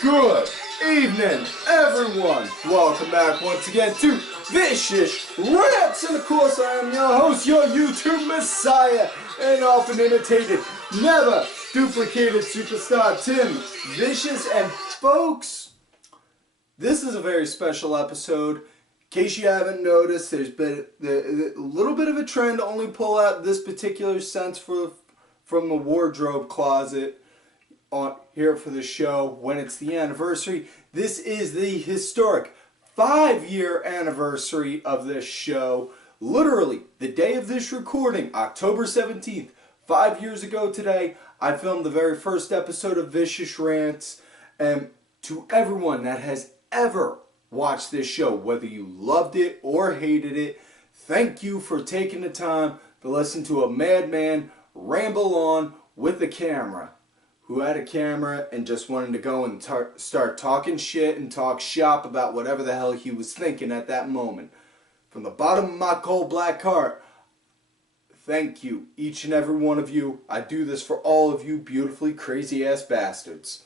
Good evening, everyone. Welcome back once again to Vicious Rants. And of course, I am your host, your YouTube messiah, and often imitated, never duplicated superstar Tim Vicious. And folks, this is a very special episode. In case you haven't noticed, there's been a little bit of a trend to only pull out this particular sense from the wardrobe closet on here for the show when it's the anniversary. This is the historic 5-year anniversary of this show. Literally, the day of this recording, October 17th, 5 years ago today, I filmed the very first episode of Vicious Rants. And to everyone that has ever watched this show, whether you loved it or hated it, thank you for taking the time to listen to a madman ramble on with a camera, who had a camera and just wanted to go and start talking shit and talk shop about whatever the hell he was thinking at that moment. From the bottom of my cold black heart, thank you, each and every one of you. I do this for all of you beautifully crazy ass bastards.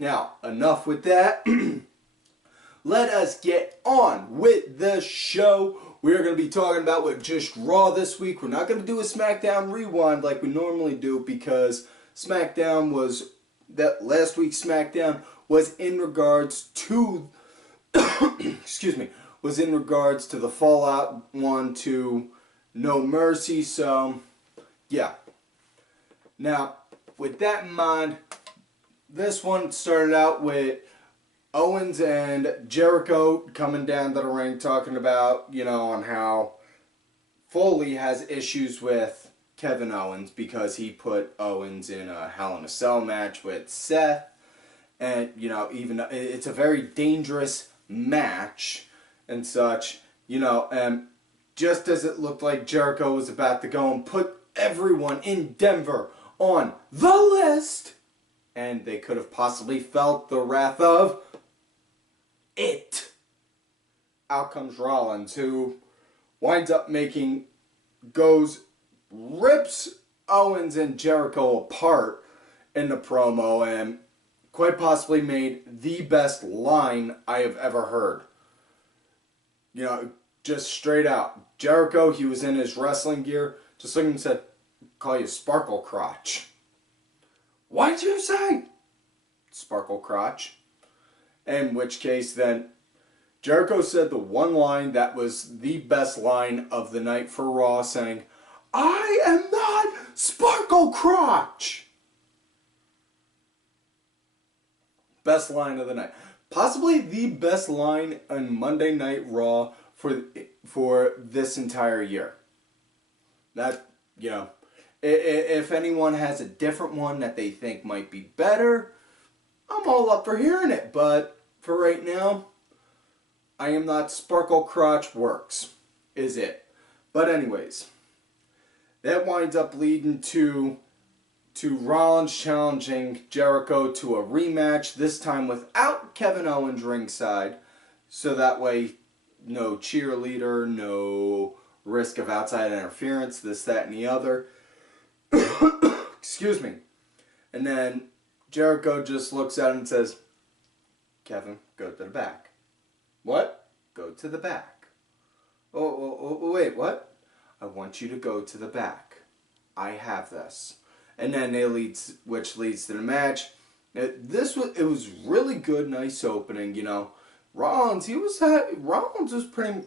Now, enough with that. Let us get on with the show. We are going to be talking about what just Raw this week. We're not going to do a SmackDown rewind like we normally do, because SmackDown was, that last week's SmackDown was in regards to, excuse me, was in regards to the Fallout 1 to No Mercy. So, yeah. Now, with that in mind, this one started out with Owens and Jericho coming down to the ring talking about, you know, on how Foley has issues with Kevin Owens because he put Owens in a Hell in a Cell match with Seth. And, you know, even though it's a very dangerous match and such, you know, and just as it looked like Jericho was about to go and put everyone in Denver on the list, and they could have possibly felt the wrath of it, out comes Rollins, who winds up rips Owens and Jericho apart in the promo, and quite possibly made the best line I have ever heard. You know, just straight out. Jericho, he was in his wrestling gear, just looking and said, "Call you Sparkle Crotch." "What'd you say?" "Sparkle Crotch." In which case then, Jericho said the one line that was the best line of the night for Raw, saying, "I am not Sparkle Crotch." Best line of the night. Possibly the best line on Monday Night Raw for this entire year. That, you know, if anyone has a different one that they think might be better, I'm all up for hearing it. But for right now, I am not Sparkle Crotch works, is it? But anyways, that winds up leading to Rollins challenging Jericho to a rematch, this time without Kevin Owens ringside, so that way no cheerleader, no risk of outside interference, this, that, and the other. Excuse me. And then Jericho just looks at him and says, "Kevin, go to the back." "What?" "Go to the back." Oh, wait, what?" "I want you to go to the back. I have this." And then which leads to the match. It was really good, nice opening, you know. Rollins was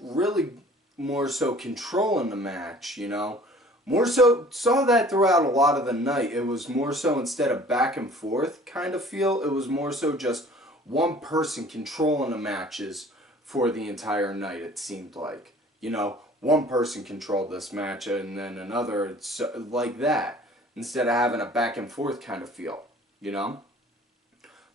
really more so controlling the match, you know. More so, saw that throughout a lot of the night. It was more so, instead of back and forth kind of feel, it was more so just one person controlling the matches for the entire night, it seemed like. You know, one person controlled this match and then another, like that, instead of having a back and forth kind of feel, you know.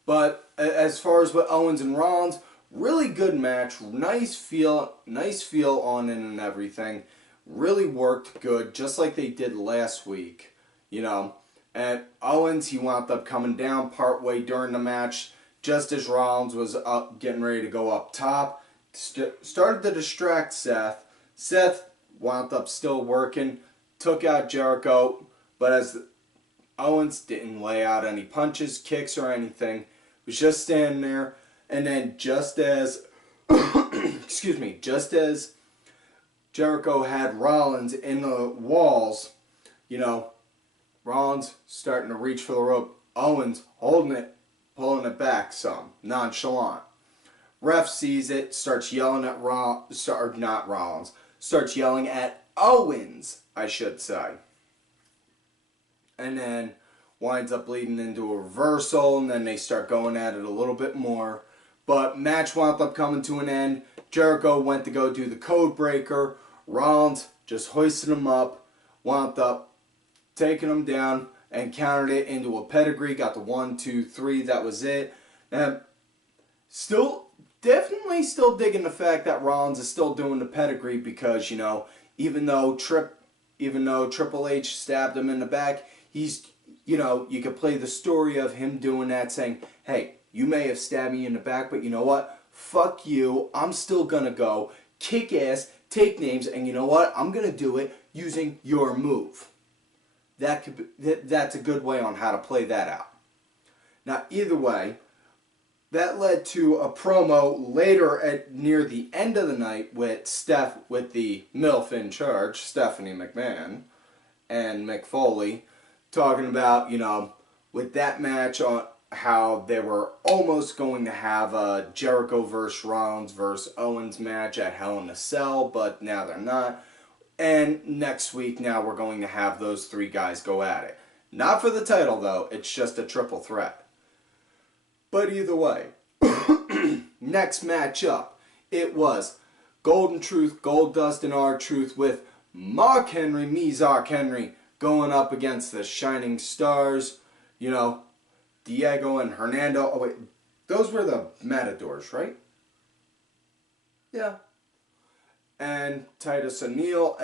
But as far as with Owens and Rollins, really good match, nice feel on it and everything. Really worked good, just like they did last week, you know. And Owens, he wound up coming down partway during the match, just as Rollins was up, getting ready to go up top. Started to distract Seth. Seth wound up still working, took out Jericho, but as Owens didn't lay out any punches, kicks, or anything, was just standing there, and then just as, excuse me, just as Jericho had Rollins in the walls, you know, Rollins starting to reach for the rope, Owens holding it, pulling it back some, nonchalant. Ref sees it, starts yelling at Rollins, starts yelling at Owens, I should say. And then winds up leading into a reversal, and then they start going at it a little bit more. But match wound up coming to an end. Jericho went to go do the code breaker. Rollins just hoisted him up, wound up taking him down, and countered it into a pedigree. Got the 1, 2, 3. That was it. And definitely still digging the fact that Rollins is still doing the pedigree because, you know, even though Triple H stabbed him in the back, he's, you know, you could play the story of him doing that, saying, hey, you may have stabbed me in the back, but you know what? Fuck you. I'm still gonna go kick ass, take names, and you know what? I'm gonna do it using your move. That's a good way on how to play that out. Now, either way, that led to a promo later near the end of the night with Steph, with the MILF in charge, Stephanie McMahon, and Mick Foley, talking about, you know, with that match on how they were almost going to have a Jericho versus Rollins versus Owens match at Hell in a Cell, but now they're not. And next week, now we're going to have those three guys go at it. Not for the title, though. It's just a triple threat. But either way, next matchup, it was GoldenTruth, Goldust, and R-Truth with Mark Henry, Zark Henry, going up against the Shining Stars, you know, Diego and Hernando. Oh, wait, those were the Matadors, right? Yeah. And Titus and Neil.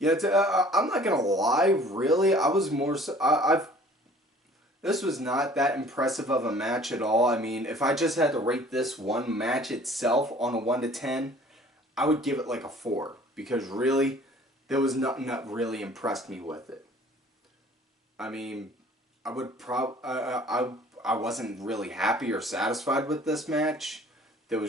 Yeah, I'm not going to lie, really. I was more so, this was not that impressive of a match at all. I mean, if I just had to rate this one match itself on a 1 to 10, I would give it like a 4. Because really, there was nothing that really impressed me with it. I mean, I wasn't really happy or satisfied with this match. There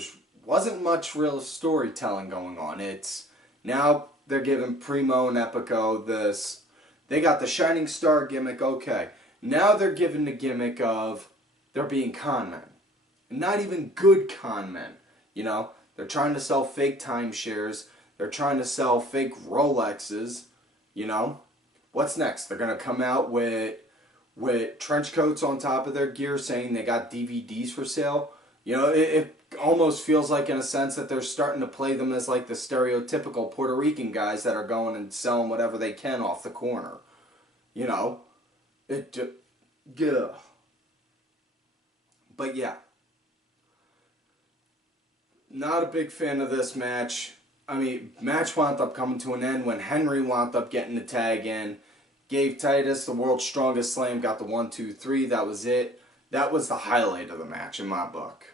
wasn't much real storytelling going on. It's now they're giving Primo and Epico this. They got the Shining Star gimmick, okay. Now they're given the gimmick of they're being con men. Not even good con men. You know, they're trying to sell fake timeshares. They're trying to sell fake Rolexes. You know, what's next? They're gonna come out with trench coats on top of their gear, saying they got DVDs for sale. You know, it almost feels like, in a sense, that they're starting to play them as like the stereotypical Puerto Rican guys that are going and selling whatever they can off the corner. You know. Yeah. But yeah. Not a big fan of this match. I mean, match wound up coming to an end when Henry wound up getting the tag in. Gave Titus the world's strongest slam, got the 1, 2, 3. That was it. That was the highlight of the match in my book.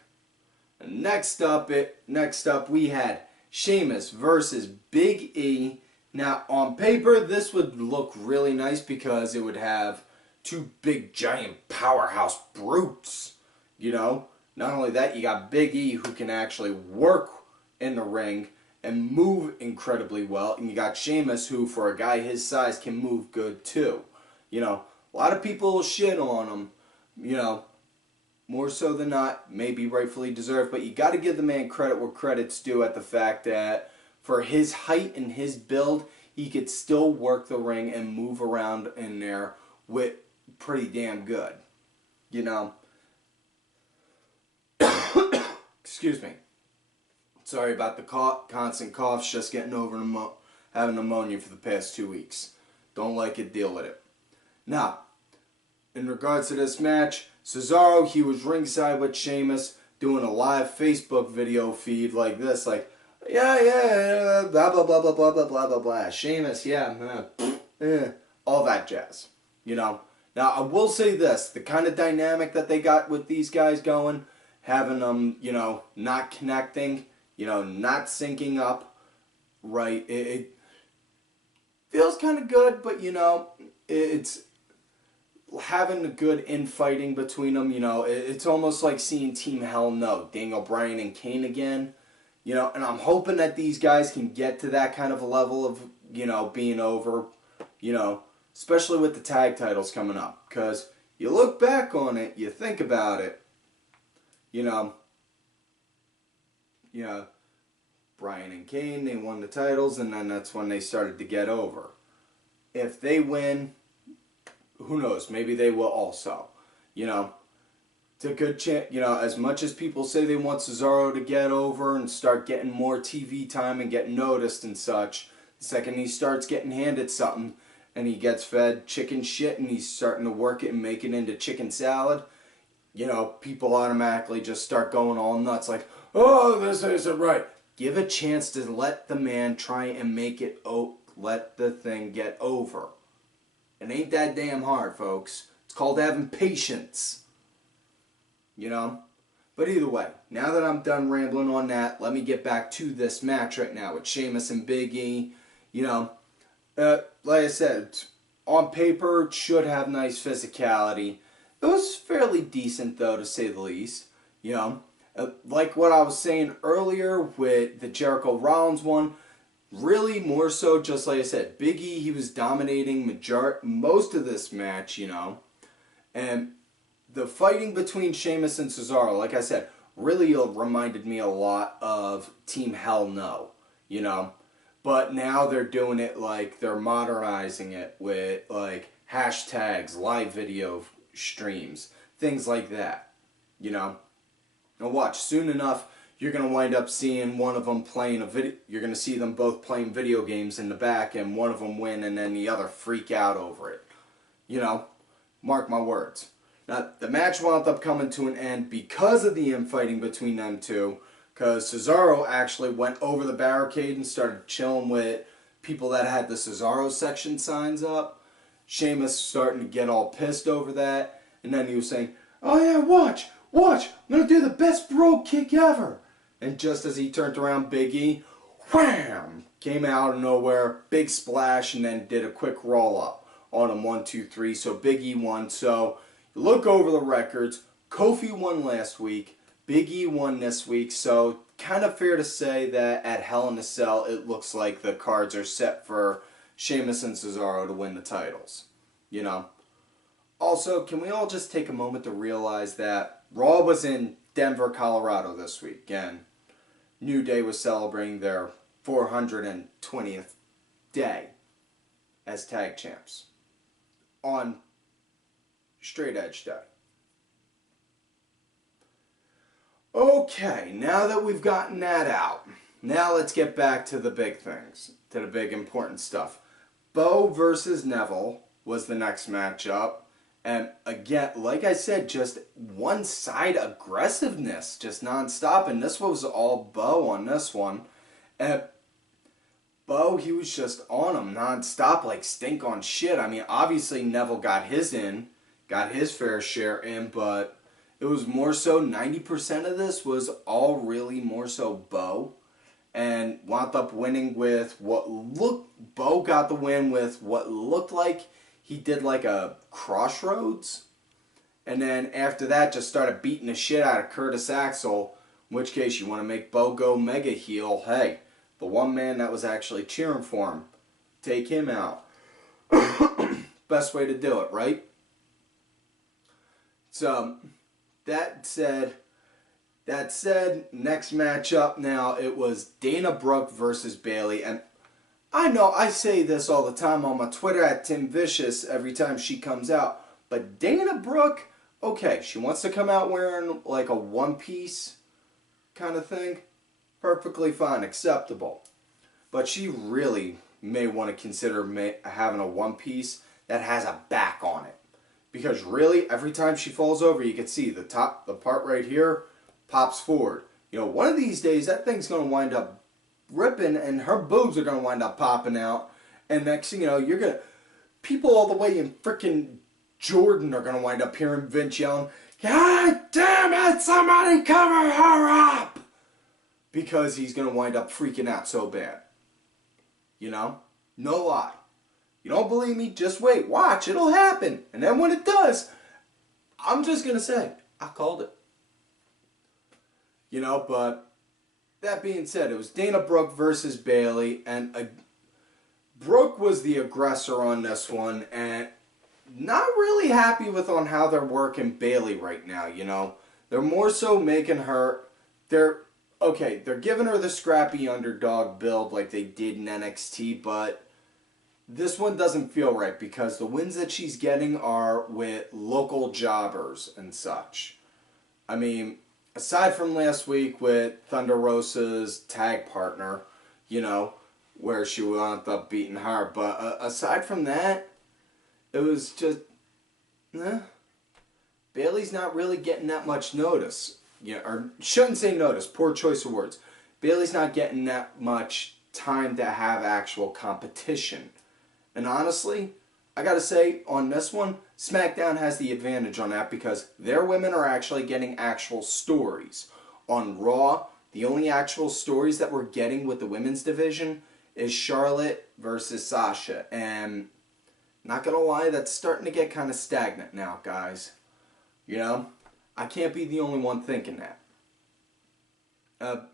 And next up we had Sheamus versus Big E. Now, on paper, this would look really nice because it would have two big, giant powerhouse brutes, you know. Not only that, you got Big E, who can actually work in the ring and move incredibly well. And you got Sheamus, who, for a guy his size, can move good too. You know, a lot of people shit on him, you know, more so than not, maybe rightfully deserved. But you got to give the man credit where credit's due at the fact that for his height and his build, he could still work the ring and move around in there with pretty damn good, you know. Excuse me. Sorry about the constant coughs. Just getting over having pneumonia for the past 2 weeks. Don't like it, deal with it. Now, in regards to this match, Cesaro, he was ringside with Sheamus doing a live Facebook video feed like this, like, yeah, blah, blah, blah, blah, blah, blah, blah, blah, blah. Sheamus, yeah, all that jazz, you know. Now, I will say this, the kind of dynamic that they got with these guys going, having them, you know, not connecting, you know, not syncing up, right, feels kind of good, but you know, it's having a good infighting between them. You know, it's almost like seeing Team Hell No, Daniel Bryan and Kane again. You know, and I'm hoping that these guys can get to that kind of a level of, you know, being over, you know, especially with the tag titles coming up. Because you look back on it, you think about it, you know, Bryan and Kane, they won the titles, and then that's when they started to get over. If they win, who knows, maybe they will also, you know. It's a good chance, you know, as much as people say they want Cesaro to get over and start getting more TV time and get noticed and such, the second he starts getting handed something and he gets fed chicken shit and he's starting to work it and make it into chicken salad, you know, people automatically just start going all nuts like, oh, this isn't right. Give a chance to let the man try and make it, let the thing get over. It ain't that damn hard, folks. It's called having patience. You know? But either way, now that I'm done rambling on that, let me get back to this match right now with Sheamus and Big E. You know, like I said, on paper, it should have nice physicality. It was fairly decent, though, to say the least. You know, like what I was saying earlier with the Jericho Rollins one, really more so, just like I said, Big E, he was dominating most of this match, you know, and the fighting between Sheamus and Cesaro, like I said, really reminded me a lot of Team Hell No, you know. But now they're doing it like they're modernizing it with like hashtags, live video streams, things like that, you know. And watch, soon enough, you're going to wind up seeing one of them playing a video. You're going to see them both playing video games in the back and one of them win and then the other freak out over it. You know, mark my words. Now, the match wound up coming to an end because of the infighting between them two, because Cesaro actually went over the barricade and started chilling with people that had the Cesaro section signs up. Sheamus starting to get all pissed over that, and then he was saying, oh yeah, watch, I'm going to do the best bro kick ever. And just as he turned around, Big E, wham, came out of nowhere, big splash, and then did a quick roll up on him, 1, 2, 3, so Big E won, so look over the records. Kofi won last week. Big E won this week. So kind of fair to say that at Hell in a Cell, it looks like the cards are set for Sheamus and Cesaro to win the titles. You know. Also, can we all just take a moment to realize that Raw was in Denver, Colorado this week. And New Day was celebrating their 420th day as tag champs on Straight Edge Day. Okay, now that we've gotten that out, now let's get back to the big things, to the big important stuff. Bo versus Neville was the next matchup. And again, like I said, just one side aggressiveness, just non-stop. And this was all Bo on this one. And Bo, he was just on him non-stop, like stink on shit. I mean, obviously Neville got his in. Got his fair share in, but it was more so 90% of this was all really more so Bo, and wound up winning with Bo got the win with what looked like he did like a crossroads, and then after that just started beating the shit out of Curtis Axel, in which case you want to make Bo go mega heel, hey, the one man that was actually cheering for him, take him out. Best way to do it, right? So, that said, next matchup now, it was Dana Brooke versus Bayley. And I know I say this all the time on my Twitter at Tim Vicious every time she comes out. But Dana Brooke, okay, she wants to come out wearing like a one-piece kind of thing. Perfectly fine, acceptable. But she really may want to consider having a one-piece that has a back on it. Because really, every time she falls over, you can see the part right here pops forward. You know, one of these days, that thing's going to wind up ripping, and her boobs are going to wind up popping out. And next thing you know, people all the way in frickin' Jordan are going to wind up hearing Vince yelling, God damn it, somebody cover her up! Because he's going to wind up freaking out so bad. You know? No lie. You don't believe me? Just wait. Watch. It'll happen. And then when it does, I'm just going to say, I called it. You know, but that being said, it was Dana Brooke versus Bayley. And Brooke was the aggressor on this one. And not really happy with on how they're working Bayley right now, you know. They're more so making her... They're giving her the scrappy underdog build like they did in NXT, but this one doesn't feel right because the wins that she's getting are with local jobbers and such. I mean, aside from last week with Thunder Rosa's tag partner, you know, where she wound up beating her, but aside from that, it was just, Bayley's not really getting that much notice. Yeah, or shouldn't say notice, poor choice of words. Bayley's not getting that much time to have actual competition. And honestly, I gotta say, on this one, SmackDown has the advantage on that because their women are actually getting actual stories. On Raw, the only actual stories that we're getting with the women's division is Charlotte versus Sasha. And not gonna lie, that's starting to get kind of stagnant now, guys. You know? I can't be the only one thinking that.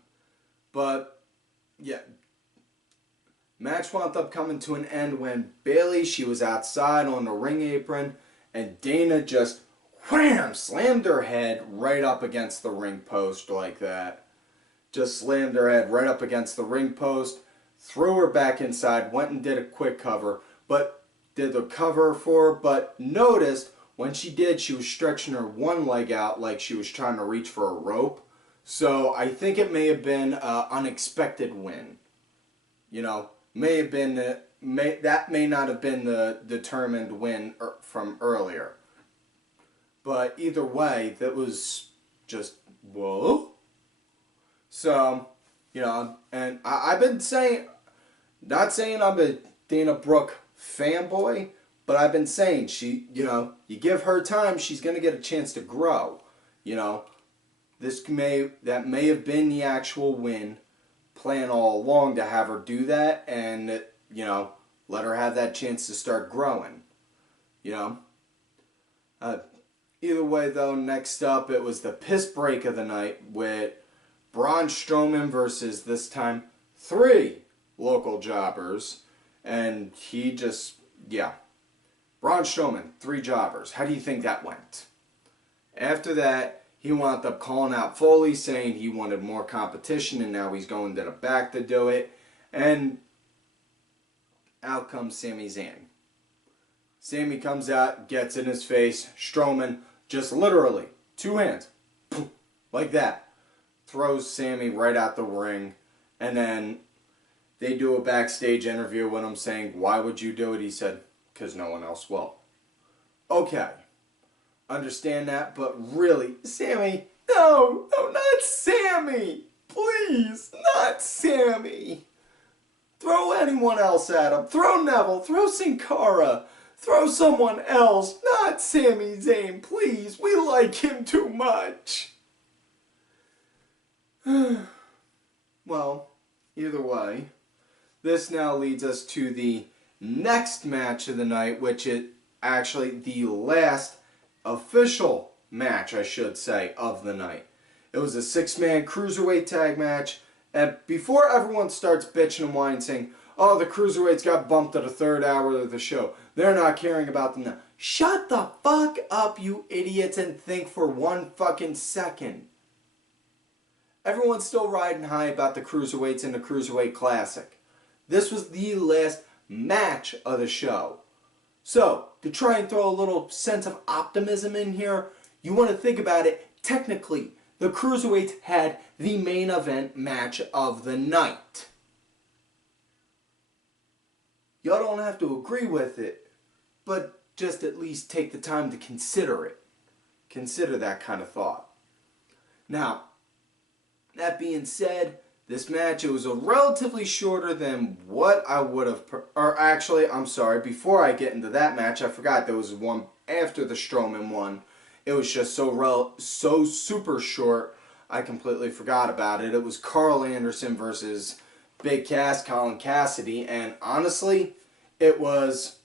But, yeah. Match wound up coming to an end when Bayley, she was outside on the ring apron, and Dana just, wham, slammed her head right up against the ring post like that. Just slammed her head right up against the ring post, threw her back inside, went and did a quick cover, but did the cover for her, but noticed when she did, she was stretching her one leg out like she was trying to reach for a rope. So I think it may have been an unexpected win. You know, that may not have been the determined win from earlier. But either way, that was just, whoa. So, you know, and I've been saying, not saying I'm a Dana Brooke fanboy, but I've been saying, she, you know, you give her time, she's going to get a chance to grow. You know, that may have been the actual win plan all along to have her do that and, you know, let her have that chance to start growing. You know? Either way, though, next up, it was the piss break of the night with Braun Strowman versus, this time, 3 local jobbers. And he just, yeah. Braun Strowman, 3 jobbers. How do you think that went? After that, he wound up calling out Foley, saying he wanted more competition, and now he's going to the back to do it. And out comes Sami Zayn. Sami comes out, gets in his face. Strowman, just literally, 2 hands, poof, like that, throws Sami right out the ring. And then they do a backstage interview with him saying, why would you do it? He said, because no one else will. Okay. Understand that, but really, Sami, no, not Sami. Please, not Sami. Throw anyone else at him. Throw Neville, throw Sin Cara, throw someone else. Not Sami Zayn, please. We like him too much. Well, either way, this now leads us to the next match of the night, which is actually the last official match, I should say, of the night. It was a 6-man cruiserweight tag match, and before everyone starts bitching and whining saying, oh, the cruiserweights got bumped to the 3rd hour of the show, they're not caring about them now. Shut the fuck up, you idiots, and think for 1 fucking second. Everyone's still riding high about the cruiserweights in the Cruiserweight Classic. This was the last match of the show. So, to try and throw a little sense of optimism in here, you want to think about it, technically, the Cruiserweights had the main event match of the night. Y'all don't have to agree with it, but just at least take the time to consider it. Consider that kind of thought. Now, that being said, this match, it was a relatively shorter than what I would have, or actually, I'm sorry, before I get into that match, I forgot there was one after the Strowman one. It was just so super short, I completely forgot about it. It was Karl Anderson versus Big Cass, Colin Cassidy, and honestly, it was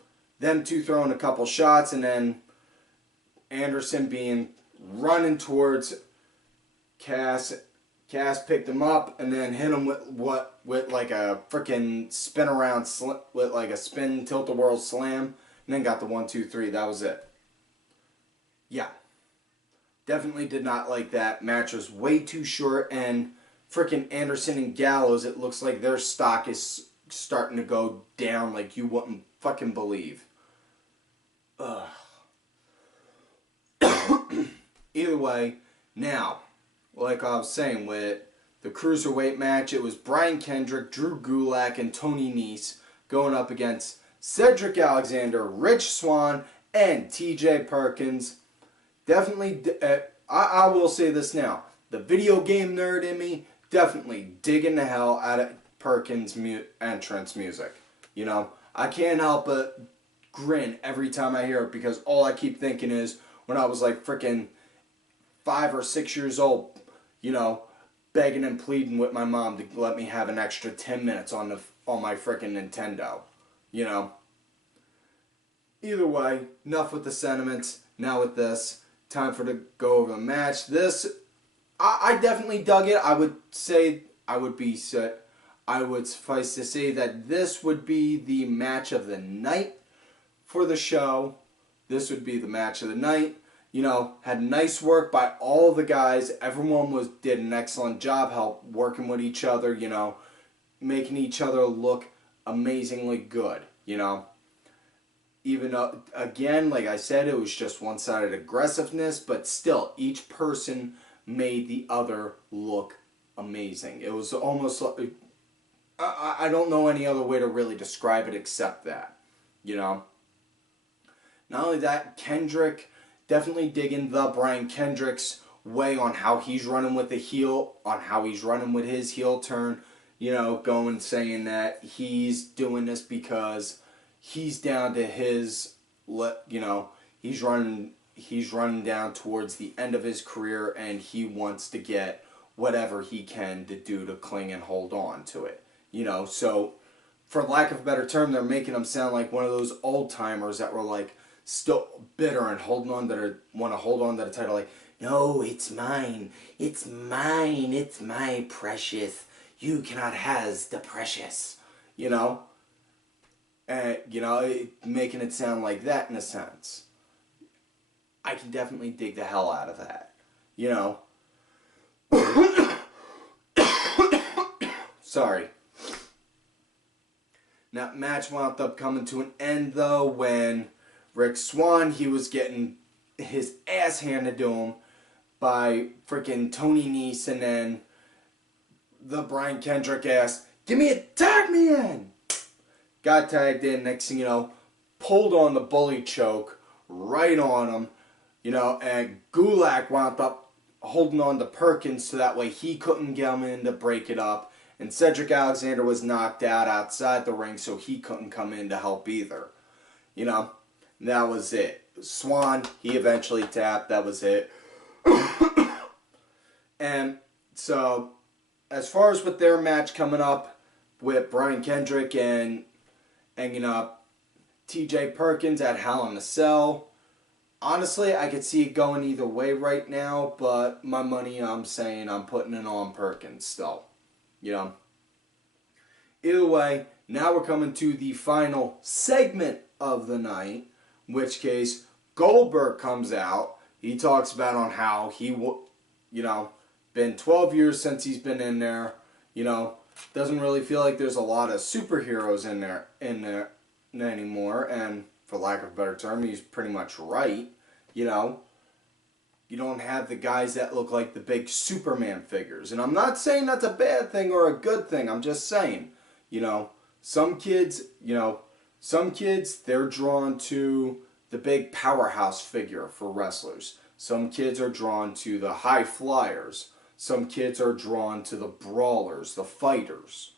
them two throwing a couple shots, and then Anderson running towards Cass. Cass picked him up and then hit him with like a freaking spin around with like a spin tilt the world slam, and then got the 1, 2, 3. That was it. Yeah, definitely did not like that. Match was way too short, and freaking Anderson and Gallows, it looks like their stock is starting to go down like you wouldn't fucking believe. Ugh. Either way, now, like I was saying, with the Cruiserweight match, it was Brian Kendrick, Drew Gulak, and Tony Nese going up against Cedric Alexander, Rich Swann, and TJ Perkins. Definitely, I will say this now. The video game nerd in me definitely digging the hell out of Perkins' entrance music. You know, I can't help but grin every time I hear it, because all I keep thinking is when I was like freaking 5 or 6 years old, you know, begging and pleading with my mom to let me have an extra 10 minutes on my freaking Nintendo, you know. Either way, enough with the sentiments. Now with this, time for to go over the match. This, I definitely dug it. I would suffice to say that this would be the match of the night for the show. This would be the match of the night. You know, had nice work by all the guys. Everyone did an excellent job working with each other, you know, making each other look amazingly good, you know. Even though, again, like I said, it was just one-sided aggressiveness, but still, each person made the other look amazing. It was almost like, I don't know any other way to really describe it except that, you know. Not only that, Kendrick, definitely digging the Brian Kendrick's way on how he's running with the heel, on how he's running with his heel turn, you know, going saying that he's doing this because he's down to his, you know, he's running down towards the end of his career, and he wants to get whatever he can to do to cling and hold on to it, you know. So for lack of a better term, they're making him sound like one of those old timers that were like still bitter and want to hold on to the title, like, no, it's mine, it's mine, it's my precious, you cannot has the precious, you know. And you know, making it sound like that in a sense. I can definitely dig the hell out of that, you know. Sorry. Now, match wound up coming to an end though when Rick Swann, he was getting his ass handed to him by freaking Tony Nese, and then the Brian Kendrick asked, tag me in! Got tagged in, next thing you know, pulled on the bully choke right on him, you know, and Gulak wound up holding on to Perkins so that way he couldn't get him in to break it up, and Cedric Alexander was knocked out outside the ring so he couldn't come in to help either, you know. That was it. Swann, he eventually tapped. That was it. And so, as far as with their match coming up with Brian Kendrick and hanging up TJ Perkins at Hell in a Cell, honestly, I could see it going either way right now, but my money, I'm saying I'm putting it on Perkins still. You know? Either way, now we're coming to the final segment of the night, in which case Goldberg comes out. He talks about on how he, you know, been 12 years since he's been in there. You know, doesn't really feel like there's a lot of superheroes in there anymore. And for lack of a better term, he's pretty much right. You know, you don't have the guys that look like the big Superman figures. And I'm not saying that's a bad thing or a good thing. I'm just saying, you know, some kids, they're drawn to the big powerhouse figure for wrestlers. Some kids are drawn to the high flyers. Some kids are drawn to the brawlers, the fighters.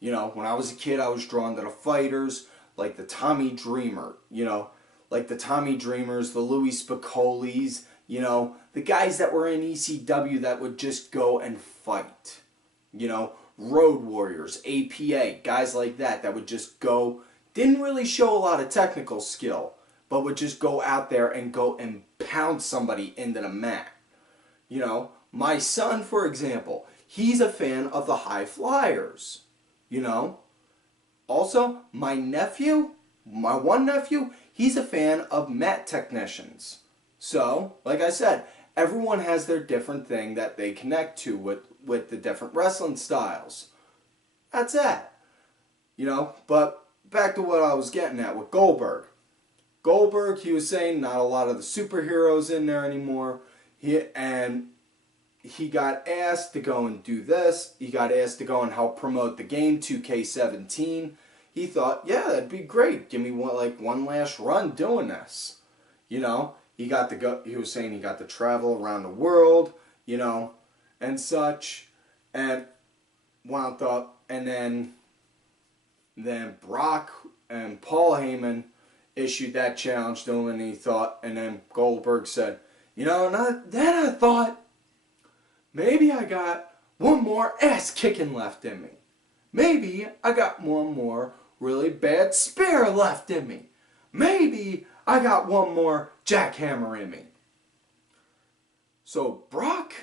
You know, when I was a kid, I was drawn to the fighters, like the Tommy Dreamer, you know, like the Tommy Dreamers, the Louis Spicoli's, you know, the guys that were in ECW that would just go and fight. You know, Road Warriors, APA, guys like that would just go didn't really show a lot of technical skill, but would just go out there and go and pound somebody into the mat. You know, my son, for example, he's a fan of the high flyers, you know. Also, my one nephew, he's a fan of mat technicians. So, like I said, everyone has their different thing that they connect to with the different wrestling styles. That's it. You know, but back to what I was getting at with Goldberg. Goldberg, he was saying not a lot of the superheroes in there anymore. He got asked to go and do this. He got asked to go and help promote the game 2K17. He thought, yeah, that'd be great. Give me one last run doing this. You know, he was saying he got to travel around the world, you know, and such, and wound up, and then Brock and Paul Heyman issued that challenge to him, and he thought, and then Goldberg said, you know, then I thought, maybe I got one more ass kicking left in me. Maybe I got one more really bad spear left in me. Maybe I got one more jackhammer in me. So Brock,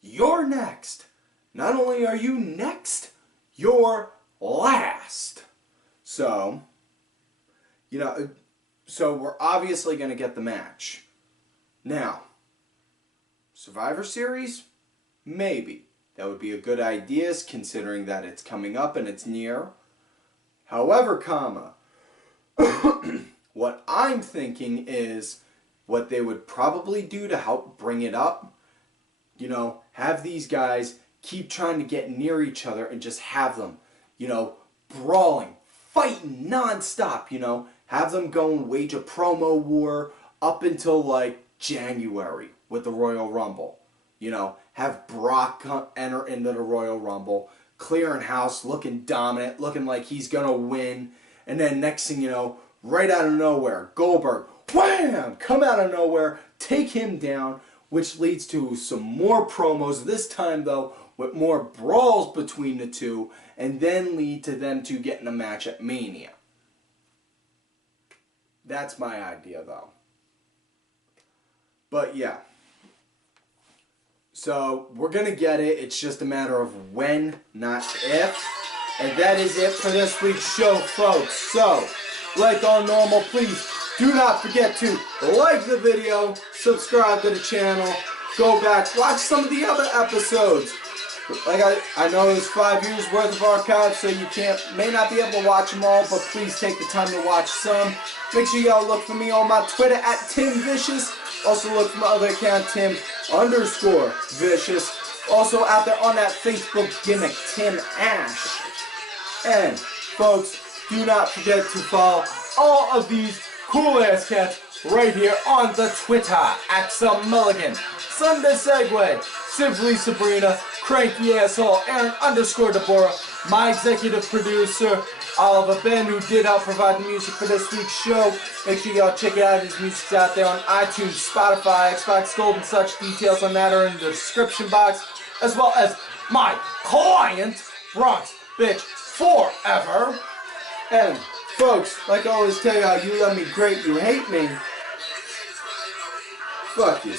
you're next. Not only are you next, you're last. So, you know, so we're obviously going to get the match. Now, Survivor Series? Maybe. That would be a good idea considering that it's coming up and it's near. However, what I'm thinking is what they would probably do to help bring it up, you know, have these guys keep trying to get near each other and just have them, you know, brawling, fighting non-stop, you know, have them go and wage a promo war up until like January with the Royal Rumble. You know, have Brock enter into the Royal Rumble, clearing house, looking dominant, looking like he's going to win. And then next thing you know, right out of nowhere, Goldberg, wham, come out of nowhere, take him down, which leads to some more promos, this time though, with more brawls between the two, and then lead to them two getting a match at Mania. That's my idea though. But yeah. So, we're going to get it. It's just a matter of when, not if. And that is it for this week's show, folks. So, like all normal, please do not forget to like the video, subscribe to the channel, go back, watch some of the other episodes. Like I know there's 5 years worth of archives, so you may not be able to watch them all, but please take the time to watch some. Make sure y'all look for me on my Twitter at TimVicious. Also look for my other account, Tim_Vicious. Also out there on that Facebook gimmick, Tim Ash. And folks, do not forget to follow all of these cool ass cats right here on the Twitter. Axel Mulligan, Sunday Segway, Simply Sabrina, Cranky Asshole, Aaron_Deborah, my executive producer, Oliver Ben, who did help provide the music for this week's show. Make sure y'all check it out. His music's out there on iTunes, Spotify, Xbox Gold, and such. Details on that are in the description box. As well as my client, Bronx Bitch Forever. And folks, like I always tell y'all, you love me great, you hate me. Fuck you.